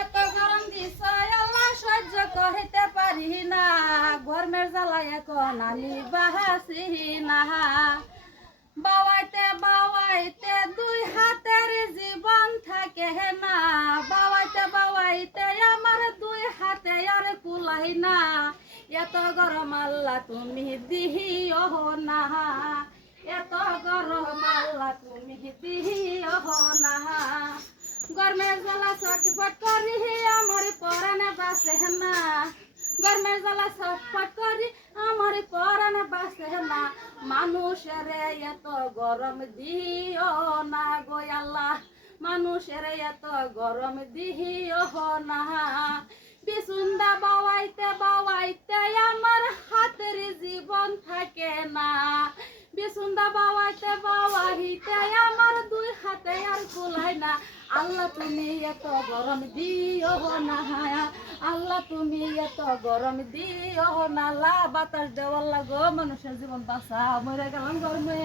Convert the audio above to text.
এত গরম দিছ আল্লাহ সহ্য করিতে পারি না, গরমের জ্বালা এখন আমি বাহাসি না। বাওয়াইতে বাওয়াইতে দুই হাতের জীবন থাকে না, বাওয়াইতে বাওয়াইতে আমার দুই হাতে আর কুলাই না। এত গরম আল্লাহ তুমি দিও না, এত গরম আল্লাহ তুমি দিও না। গরমের জ্বালা ছটফট করি আমার পরাণে বাসে না, গরমের জ্বালা ছটফট করি আমার পরাণে বাসে না। মানুষের এত গরম দিও না গো আল্লাহ, মানুষের এত গরম দিও না। বিসুন্দা বাওয়াইতে বাওয়াইতে আমার হাতের জীবন থাকে না, বিসুন্দা বাওয়াইতে বাওয়াইতে আমার দুই হাতে আর কুলাই না। আল্লাহ তুমি এত গরম দিও না, আল্লাহ তুমি এত গরম দিও না। লা বাতাস দেওয়ার লাগো মানুষের জীবন বাঁচা, মরে গেলাম গরমে।